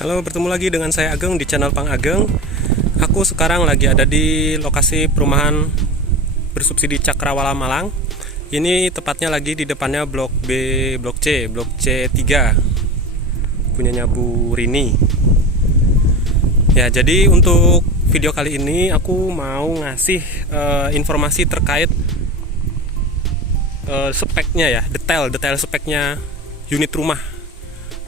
Halo, bertemu lagi dengan saya Ageng di channel Pang Ageng. Aku sekarang lagi ada di lokasi perumahan bersubsidi Cakrawala Malang. Ini tepatnya lagi di depannya blok B, blok C3 punyanya Bu Rini. Ya, jadi untuk video kali ini aku mau ngasih informasi terkait speknya ya, detail speknya unit rumah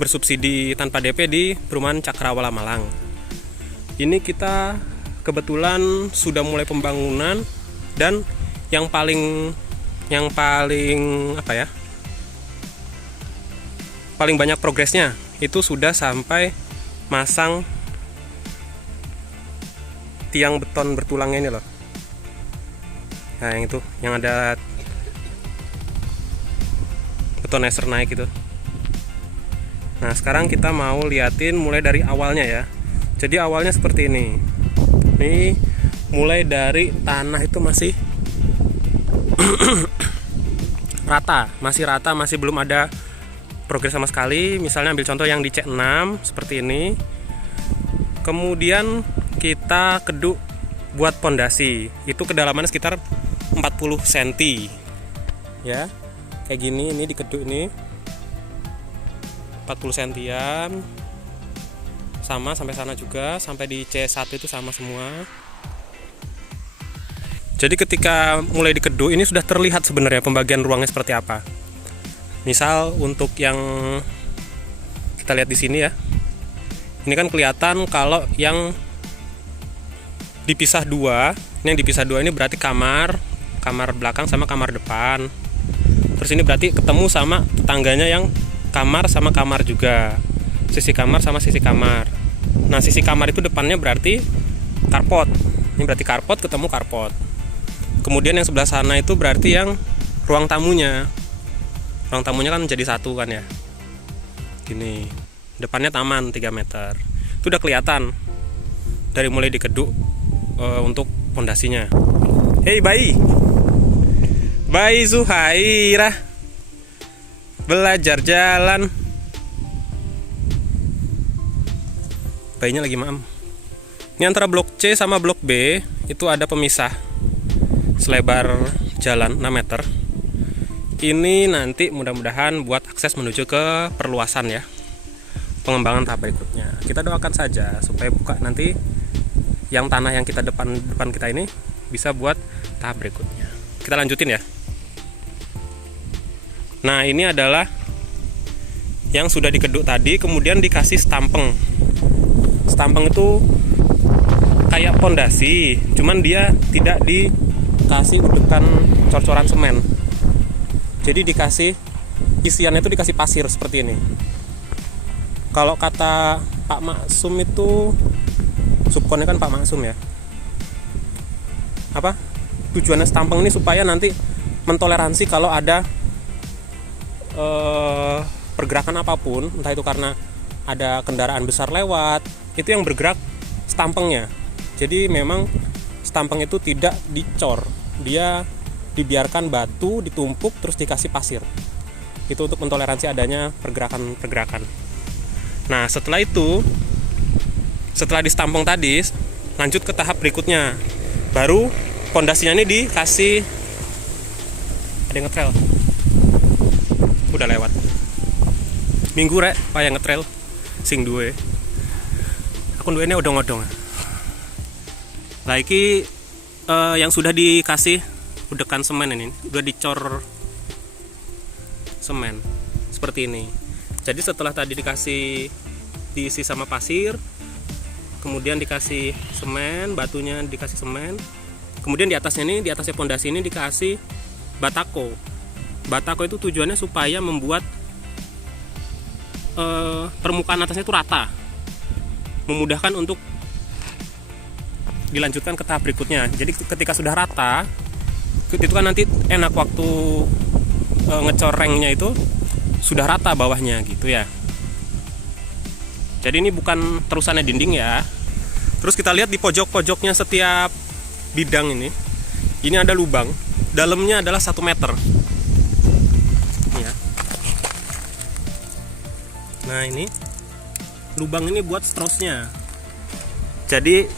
bersubsidi tanpa DP di perumahan Cakrawala Malang. Ini kita kebetulan sudah mulai pembangunan dan yang paling paling banyak progresnya itu sudah sampai masang tiang beton bertulangnya ini loh. Nah, yang itu yang ada beton eser naik itu. Nah, sekarang kita mau liatin mulai dari awalnya ya. Jadi awalnya seperti ini. Ini mulai dari tanah itu masih rata, masih belum ada progres sama sekali. Misalnya ambil contoh yang di C6 seperti ini. Kemudian kita keduk buat pondasi. Itu kedalamannya sekitar 40 cm. Ya. Kayak gini, ini dikeduk ini 40 cm, sama sampai sana juga, sampai di C1 itu sama semua. Jadi ketika mulai dikeduk ini sudah terlihat sebenarnya pembagian ruangnya seperti apa. Misal untuk yang kita lihat di sini ya, ini kan kelihatan kalau yang dipisah dua, ini berarti kamar belakang sama kamar depan. Terus ini berarti ketemu sama tetangganya yang kamar sama kamar juga, sisi kamar sama sisi kamar. Nah, sisi kamar itu depannya berarti karpot. Ini berarti karpot ketemu karpot. Kemudian yang sebelah sana itu berarti yang ruang tamunya. Ruang tamunya kan jadi satu kan ya. Gini. Depannya taman 3 meter. Itu udah kelihatan dari mulai dikeduk untuk pondasinya. Hei bayi. Bayi Zuhairah. Belajar jalan. Bayinya lagi maem. Ini antara blok C sama blok B itu ada pemisah selebar jalan 6 meter. Ini nanti mudah-mudahan buat akses menuju ke perluasan ya, pengembangan tahap berikutnya. Kita doakan saja supaya buka nanti yang tanah yang kita depan kita ini bisa buat tahap berikutnya. Kita lanjutin ya. Nah, ini adalah yang sudah dikeduk tadi, kemudian dikasih stampeng. Stampeng itu kayak pondasi, cuman dia tidak dikasih udekan cor-coran semen. Jadi dikasih isiannya itu dikasih pasir seperti ini. Kalau kata Pak Maksum itu, subkonnya kan Pak Maksum ya. Apa? Tujuannya stampeng ini supaya nanti mentoleransi kalau ada pergerakan apapun, entah itu karena ada kendaraan besar lewat, itu yang bergerak stampengnya. Jadi memang stampeng itu tidak dicor, dia dibiarkan batu ditumpuk terus dikasih pasir. Itu untuk mentoleransi adanya pergerakan. Nah, setelah itu, setelah distampeng tadi, lanjut ke tahap berikutnya. Baru pondasinya ini dikasih, ada yang ngetrail udah lewat minggu rek payah ngetrail sing duwe akun duwe ini odong-odong lah. Iki yang sudah dikasih udekan semen ini, udah dicor semen seperti ini. Jadi setelah tadi diisi sama pasir, kemudian dikasih semen, batunya dikasih semen, kemudian di atasnya pondasi ini dikasih batako. Batako itu tujuannya supaya membuat permukaan atasnya itu rata, memudahkan untuk dilanjutkan ke tahap berikutnya. Jadi ketika sudah rata, itu kan nanti enak waktu ngecorengnya itu sudah rata bawahnya gitu ya. Jadi ini bukan terusannya dinding ya. Terus kita lihat di pojok-pojoknya setiap bidang ini ada lubang, dalamnya adalah 1 meter. Nah, ini lubang ini buat strosnya. Jadi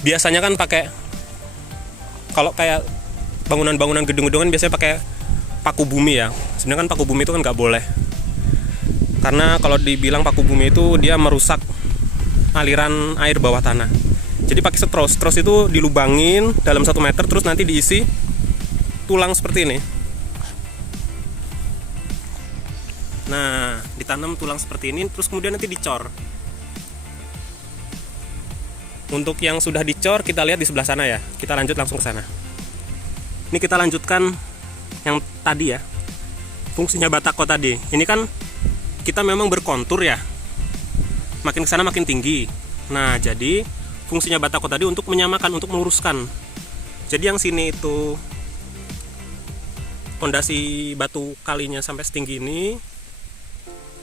biasanya kan pakai, kalau kayak bangunan-bangunan gedung-gedungan biasanya pakai paku bumi ya. Sebenarnya kan paku bumi itu kan nggak boleh, karena kalau dibilang paku bumi itu dia merusak aliran air bawah tanah. Jadi pakai stros itu dilubangin dalam 1 meter, terus nanti diisi tulang seperti ini. Nah, ditanam tulang seperti ini, terus kemudian nanti dicor. Untuk yang sudah dicor kita lihat di sebelah sana ya. Kita lanjut langsung ke sana. Ini kita lanjutkan yang tadi ya, fungsinya batako tadi. Ini kan kita memang berkontur ya, makin ke sana makin tinggi. Nah, jadi fungsinya batako tadi untuk menyamakan, untuk meluruskan. Jadi yang sini itu pondasi batu kalinya sampai setinggi ini,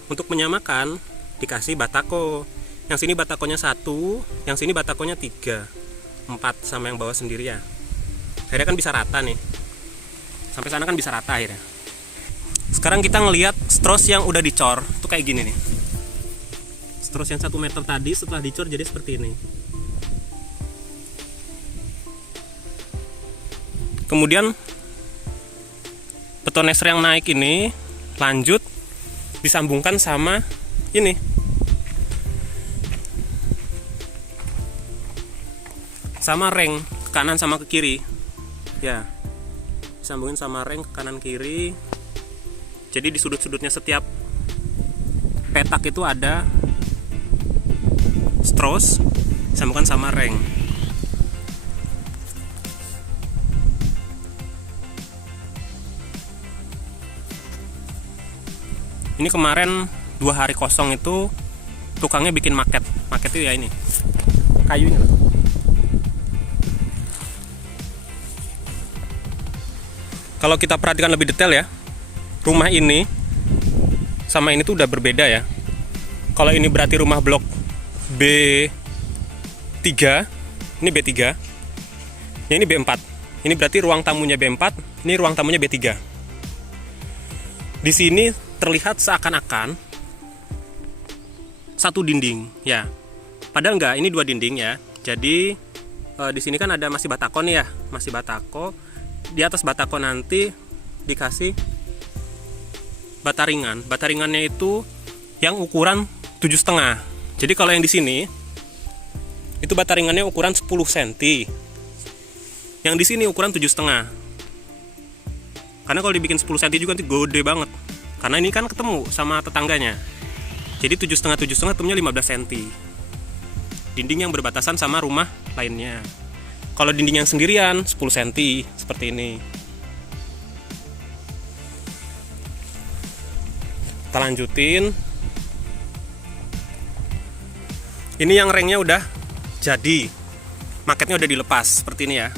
untuk menyamakan dikasih batako. Yang sini batakonya 1, yang sini batakonya 3, 4 sama yang bawah sendiri ya. Akhirnya kan bisa rata nih. Sampai sana kan bisa rata akhirnya. Sekarang kita ngelihat stros yang udah dicor, tuh kayak gini nih. Stros yang 1 meter tadi setelah dicor jadi seperti ini. Kemudian betoneser yang naik ini lanjut disambungkan sama ini, sama reng ke kanan sama ke kiri ya, disambungin sama reng ke kanan kiri. Jadi di sudut-sudutnya setiap petak itu ada stros, disambungkan sama reng. Ini kemarin 2 hari kosong itu tukangnya bikin maket itu ya, ini kayunya. Kalau kita perhatikan lebih detail ya, rumah ini sama ini tuh udah berbeda ya. Kalau ini berarti rumah blok B3, ini B3, ya ini B4. Ini berarti ruang tamunya B4, ini ruang tamunya B3. Di sini terlihat seakan-akan 1 dinding ya, padahal enggak, ini 2 dinding ya. Jadi di sini kan ada masih batako nih ya, masih batako. Di atas batako nanti dikasih bata ringan. Bata ringannya itu yang ukuran 7,5. Jadi kalau yang di sini itu bata ringannya ukuran 10 cm, yang di sini ukuran 7,5. Karena kalau dibikin 10 cm juga nanti gede banget, karena ini kan ketemu sama tetangganya. Jadi 7,5 ketemunya 15 cm. Dinding yang berbatasan sama rumah lainnya. Kalau dinding yang sendirian 10 cm seperti ini. Kita lanjutin. Ini yang rengnya udah jadi, maketnya udah dilepas seperti ini ya.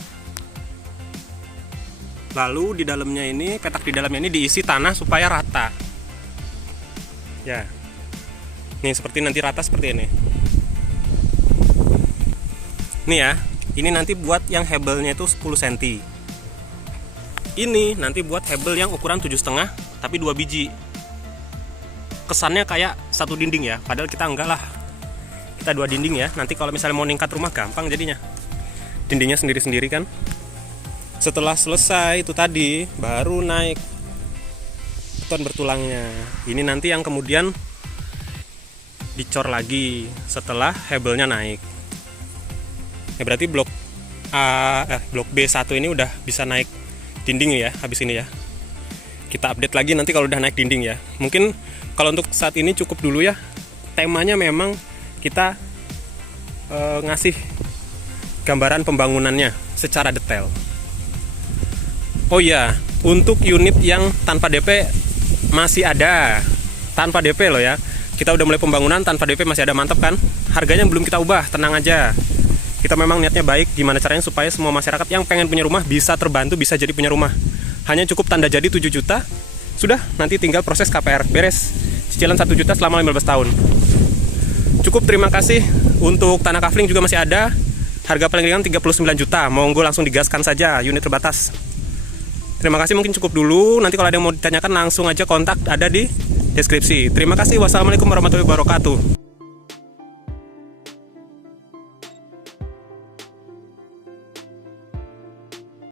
Lalu di dalamnya ini, petak di dalamnya ini diisi tanah supaya rata. Ya. Nih seperti nanti rata seperti ini. Nih ya, ini nanti buat yang hebelnya itu 10 cm. Ini nanti buat hebel yang ukuran 7,5 tapi 2 biji. Kesannya kayak 1 dinding ya, padahal kita enggak lah. Kita 2 dinding ya. Nanti kalau misalnya mau ningkat rumah gampang jadinya. Dindingnya sendiri-sendiri kan. Setelah selesai itu tadi, baru naik beton bertulangnya. Ini nanti yang kemudian dicor lagi setelah hebelnya naik. Ya berarti blok B1 ini udah bisa naik dinding ya habis ini ya. Kita update lagi nanti kalau udah naik dinding ya. Mungkin kalau untuk saat ini cukup dulu ya. Temanya memang kita ngasih gambaran pembangunannya secara detail. Oh iya, untuk unit yang tanpa DP masih ada. Tanpa DP loh ya. Kita udah mulai pembangunan tanpa DP masih ada, mantap kan? Harganya belum kita ubah, tenang aja. Kita memang niatnya baik, gimana caranya supaya semua masyarakat yang pengen punya rumah bisa terbantu, bisa jadi punya rumah. Hanya cukup tanda jadi 7 juta, sudah, nanti tinggal proses KPR, beres. Cicilan 1 juta selama 15 tahun. Cukup, terima kasih. Untuk tanah kafling juga masih ada. Harga paling ringan 39 juta, monggo langsung digaskan saja, unit terbatas. Terima kasih, mungkin cukup dulu. Nanti kalau ada yang mau ditanyakan langsung aja kontak, ada di deskripsi. Terima kasih. Wassalamualaikum warahmatullahi wabarakatuh.